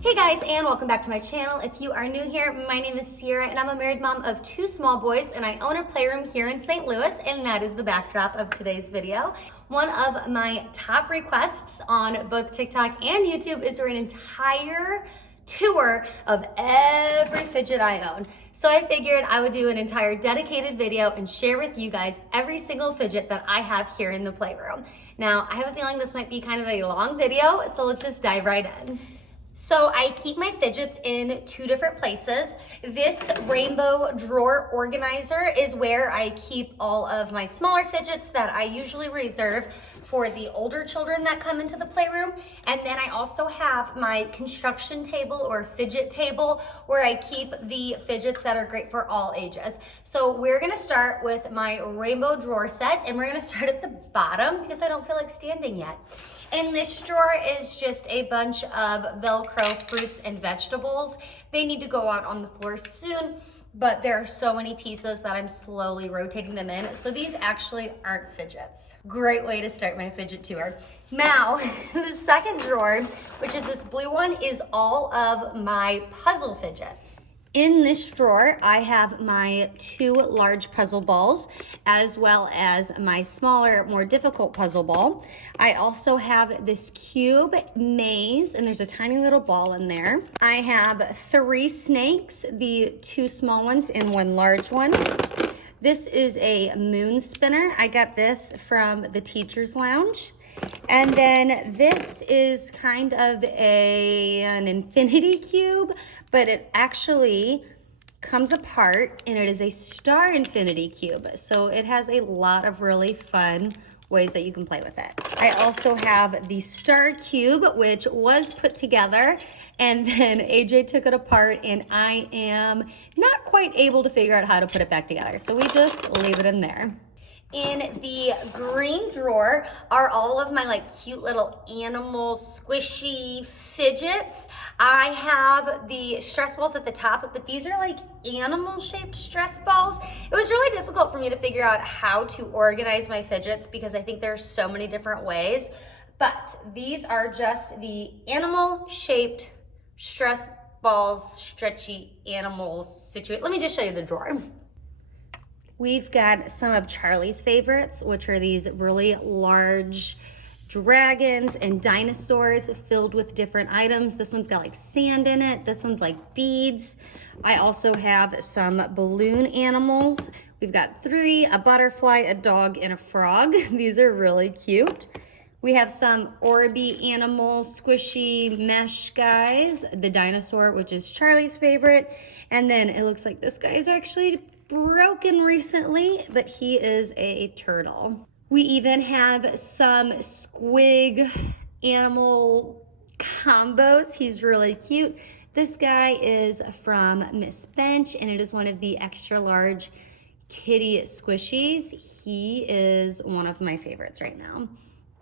Hey guys, and welcome back to my channel. If you are new here, my name is Sierra and I'm a married mom of 2 small boys, and I own a playroom here in St. Louis, and that is the backdrop of today's video. One of my top requests on both TikTok and YouTube is for an entire tour of every fidget I own. So I figured I would do an entire dedicated video and share with you guys every single fidget that I have here in the playroom. Now, I have a feeling this might be kind of a long video, so let's just dive right in. So I keep my fidgets in 2 different places. This rainbow drawer organizer is where I keep all of my smaller fidgets that I usually reserve for the older children that come into the playroom. And then I also have my construction table or fidget table where I keep the fidgets that are great for all ages. So we're gonna start with my rainbow drawer set, and we're gonna start at the bottom because I don't feel like standing yet. And this drawer is just a bunch of Velcro fruits and vegetables. They need to go out on the floor soon, but there are so many pieces that I'm slowly rotating them in. So these actually aren't fidgets. Great way to start my fidget tour. Now, the second drawer, which is this blue one, is all of my puzzle fidgets. In this drawer, I have my 2 large puzzle balls, as well as my smaller, more difficult puzzle ball. I also have this cube maze, and there's a tiny little ball in there. I have 3 snakes, the 2 small ones and 1 large one. This is a moon spinner. I got this from the teacher's lounge. And then this is kind of an infinity cube, but it actually comes apart and it is a star infinity cube. So it has a lot of really fun ways that you can play with it. I also have the star cube, which was put together, and then AJ took it apart, and I am not quite able to figure out how to put it back together. So we just leave it in there. In the green drawer are all of my cute little animal squishy fidgets. I have the stress balls at the top, but these are animal shaped stress balls. It was really difficult for me to figure out how to organize my fidgets because I think there's so many different ways, but these are just the animal shaped stress balls, stretchy animals situate. Let me just show you the drawer. We've got some of Charlie's favorites, which are these really large dragons and dinosaurs filled with different items. This one's got sand in it. This one's beads. I also have some balloon animals. We've got 3, a butterfly, a dog, and a frog. These are really cute. We have some Orby animal squishy mesh guys, the dinosaur, which is Charlie's favorite. And then it looks like this guy's actually broken recently, but he is a turtle. We even have some squig animal combos. He's really cute. This guy is from Miss Bench, and it is one of the extra large kitty squishies. He is one of my favorites right now.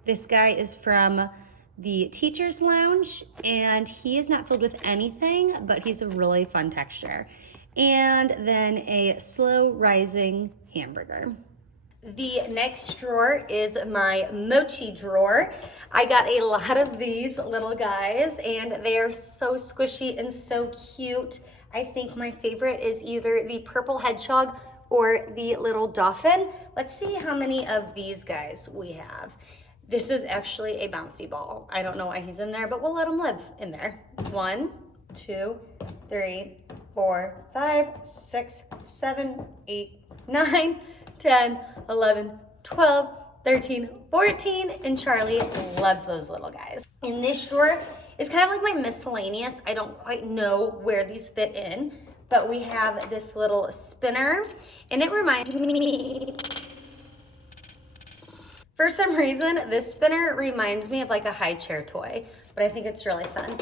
This guy is from the teacher's lounge, and he is not filled with anything, but he's a really fun texture. And then a slow rising hamburger. The next drawer is my Mochi drawer. I got a lot of these little guys, and they are so squishy and so cute. I think my favorite is either the purple hedgehog or the little dolphin. Let's see how many of these guys we have. This is actually a bouncy ball. I don't know why he's in there, but we'll let him live in there. 1, 2, 3, 4, 5, 6, 7, 8, 9, 10, 11, 12, 13, 14, and Charlie loves those little guys. In this drawer is kind of like my miscellaneous. I don't quite know where these fit in, but we have this little spinner, and it reminds me, for some reason, this spinner reminds me of a high chair toy, but I think it's really fun.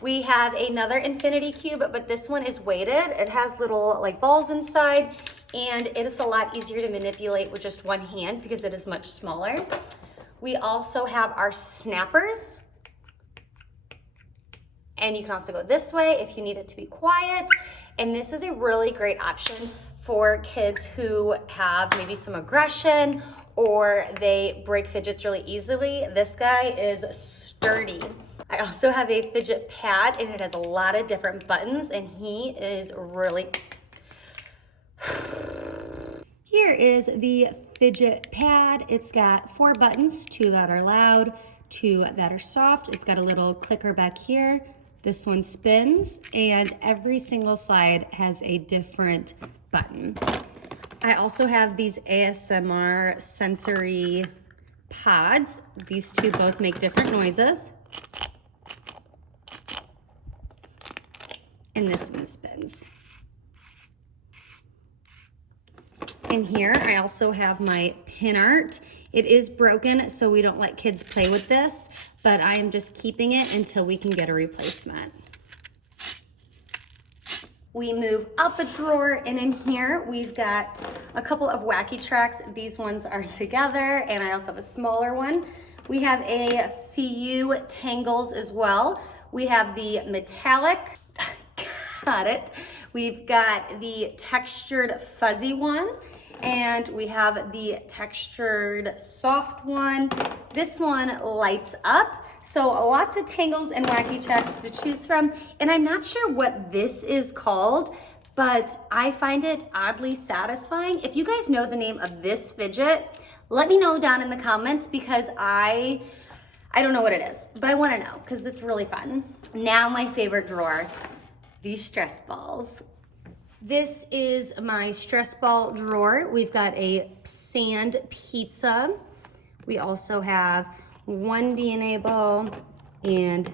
We have another infinity cube, but this one is weighted. It has little balls inside, and it is a lot easier to manipulate with just one hand because it is much smaller. We also have our snappers, and you can also go this way if you need it to be quiet. And this is a really great option for kids who have maybe some aggression or they break fidgets really easily. This guy is sturdy. I I also have a Fidget Pad, and it has a lot of different buttons, and he is really... Here is the Fidget Pad. It's got 4 buttons, 2 that are loud, 2 that are soft. It's got a little clicker back here. This one spins, and every single slide has a different button. I also have these ASMR sensory pods. These 2 both make different noises. And this one spins. And here I also have my pin art. It is broken, so we don't let kids play with this, but I am just keeping it until we can get a replacement. We move up a drawer, and in here we've got a couple of wacky tracks. These ones are together, and I also have a smaller one. We have a few tangles as well. We have the metallic, got it. We've got the textured fuzzy one, and we have the textured soft one. This one lights up. So lots of tangles and wacky checks to choose from. And I'm not sure what this is called, but I find it oddly satisfying. If you guys know the name of this fidget, let me know down in the comments, because I don't know what it is, but I wanna know because it's really fun. Now my favorite drawer, these stress balls. This is my stress ball drawer. We've got a sand pizza. We also have 1 DNA ball and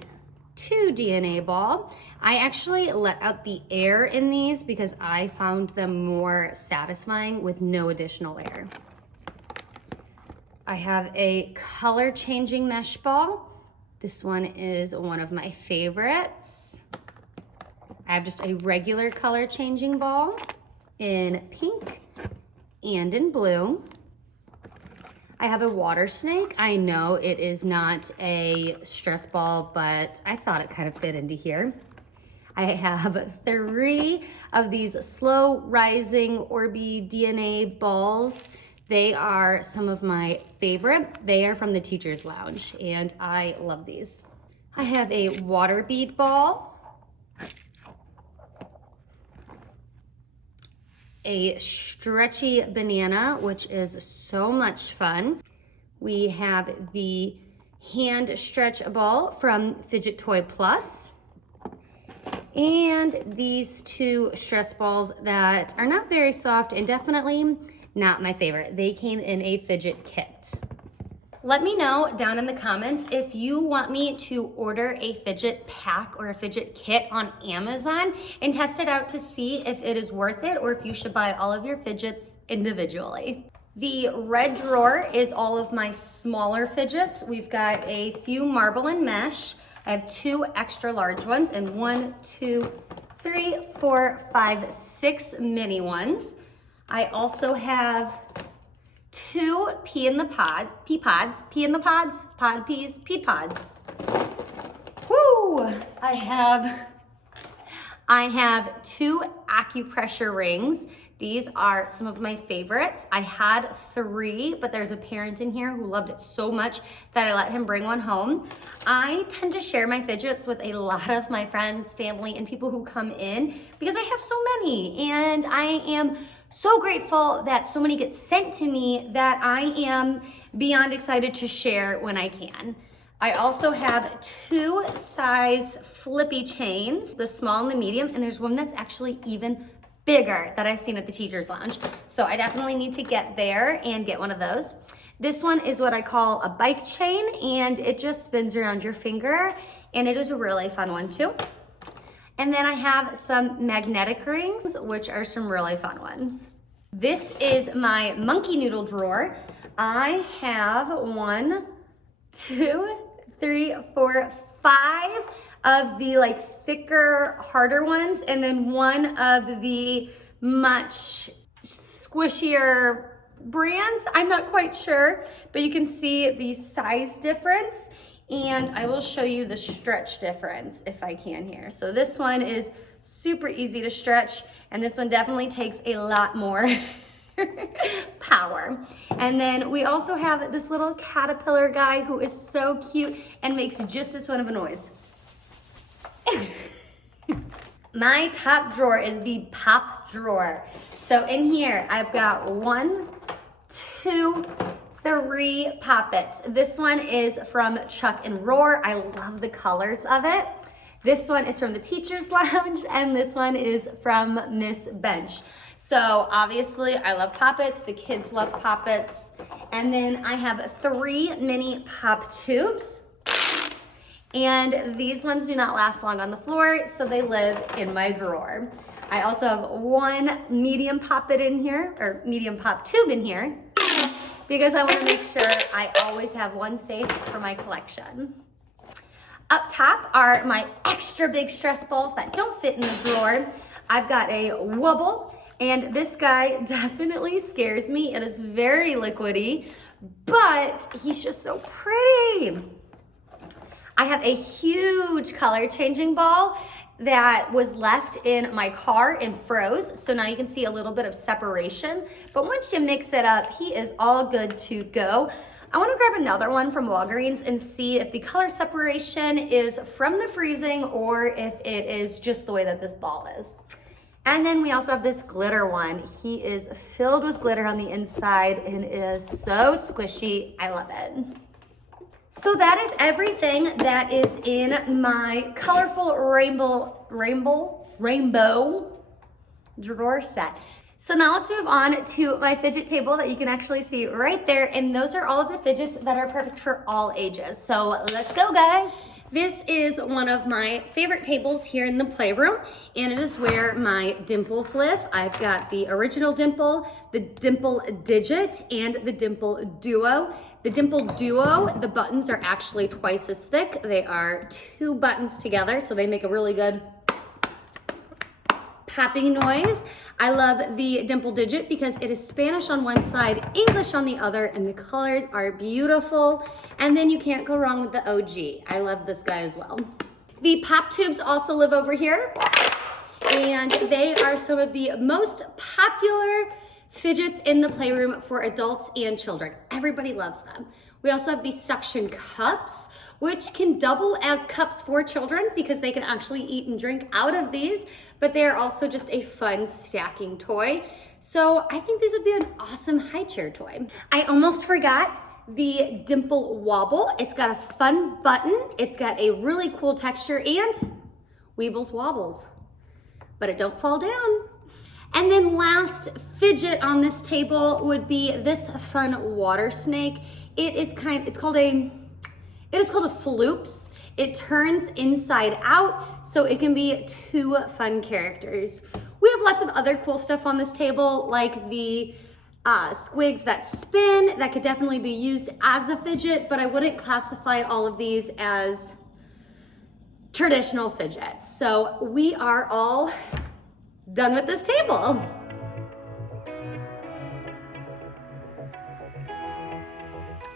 2 DNA ball. I actually let out the air in these because I found them more satisfying with no additional air. I have a color changing mesh ball. This one is one of my favorites. I have just a regular color changing ball in pink and in blue. I have a water snake. I know it is not a stress ball, but I thought it kind of fit into here. I have 3 of these slow rising Orby DNA balls. They are some of my favorite. They are from the Teacher's Lounge, and I love these. I have a water bead ball, a stretchy banana, which is so much fun. We have the hand stretch ball from Fidget Toy Plus, and these 2 stress balls that are not very soft and definitely not my favorite. They came in a fidget kit. Let me know down in the comments if you want me to order a fidget pack or a fidget kit on Amazon and test it out to see if it is worth it, or if you should buy all of your fidgets individually. The red drawer is all of my smaller fidgets. We've got a few marble and mesh. I have 2 extra large ones and 1, 2, 3, 4, 5, 6 mini ones. I also have 2 pea pods. Woo! I have 2 acupressure rings. These are some of my favorites. I had 3, but there's a parent in here who loved it so much that I let him bring one home. I tend to share my fidgets with a lot of my friends, family, and people who come in because I have so many, and I am so grateful that so many get sent to me that I am beyond excited to share when I can. I also have 2 size flippy chains, the small and the medium, and there's one that's actually even bigger that I've seen at the Teacher's Lounge. So I definitely need to get there and get one of those. This one is what I call a bike chain, and it just spins around your finger, and it is a really fun one too. And then I have some magnetic rings, which are some really fun ones. This is my monkey noodle drawer. I have 1, 2, 3, 4, 5 of the thicker, harder ones, and then 1 of the much squishier brands. I'm not quite sure, but you can see the size difference, and I will show you the stretch difference if I can here. So this one is super easy to stretch, and this one definitely takes a lot more power. And then we also have this little caterpillar guy who is so cute and makes just as fun of a noise. My top drawer is the pop drawer. So in here, I've got 1, 2, 3 poppets. This one is from Chuck and Roar. I love the colors of it. This one is from the Teacher's Lounge, and this one is from Miss Bench. So obviously I love poppets, the kids love poppets. And then I have 3 mini pop tubes. And these ones do not last long on the floor, so they live in my drawer. I also have 1 medium poppet in here, or medium pop tube in here, because I want to make sure I always have one safe for my collection. Up top are my extra big stress balls that don't fit in the drawer. I've got a Wubble, and this guy definitely scares me. It is very liquidy, but he's just so pretty. I have a huge color changing ball that was left in my car and froze. So now you can see a little bit of separation, but once you mix it up, he is all good to go. I wanna grab another one from Walgreens and see if the color separation is from the freezing or if it is just the way that this ball is. And then we also have this glitter one. He is filled with glitter on the inside and is so squishy. I love it. So that is everything that is in my colorful rainbow drawer set. So now let's move on to my fidget table that you can actually see right there. And those are all of the fidgets that are perfect for all ages. So let's go, guys. This is one of my favorite tables here in the playroom, and it is where my dimples live. I've got the original dimple, the dimple digit, and the dimple duo. The dimple duo, the buttons are actually twice as thick. They are 2 buttons together, so they make a really good popping noise. I love the dimple digit because it is Spanish on one side, English on the other, and the colors are beautiful. And then you can't go wrong with the OG. I love this guy as well. The pop tubes also live over here, and they are some of the most popular fidgets in the playroom for adults and children. Everybody loves them. We also have these suction cups, which can double as cups for children because they can actually eat and drink out of these, but they are also just a fun stacking toy. So I think this would be an awesome high chair toy. I almost forgot the dimple wobble. It's got a fun button. It's got a really cool texture and weebles wobbles, but it don't fall down. And then last fidget on this table would be this fun water snake. It is called a floops. It turns inside out, so it can be 2 fun characters. We have lots of other cool stuff on this table, like the squigs that spin, that could definitely be used as a fidget, but I wouldn't classify all of these as traditional fidgets. So we are all done with this table.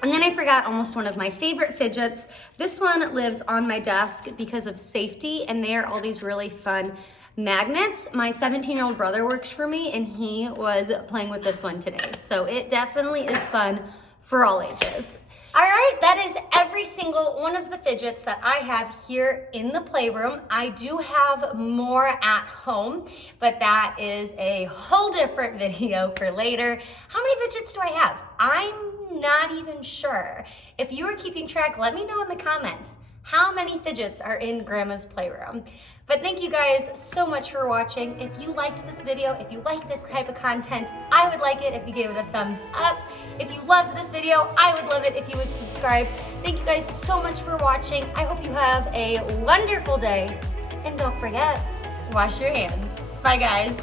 And then I forgot almost one of my favorite fidgets. This one lives on my desk because of safety, and they are all these really fun magnets. My 17-year-old brother works for me, and he was playing with this one today. So it definitely is fun for all ages. All right, that is every single one of the fidgets that I have here in the playroom. I do have more at home, but that is a whole different video for later. How many fidgets do I have? I'm not even sure. If you are keeping track, let me know in the comments how many fidgets are in Grandma's playroom. But thank you guys so much for watching. If you liked this video, if you like this type of content, I would like it if you gave it a thumbs up. If you loved this video, I would love it if you would subscribe. Thank you guys so much for watching. I hope you have a wonderful day. And don't forget, wash your hands. Bye guys.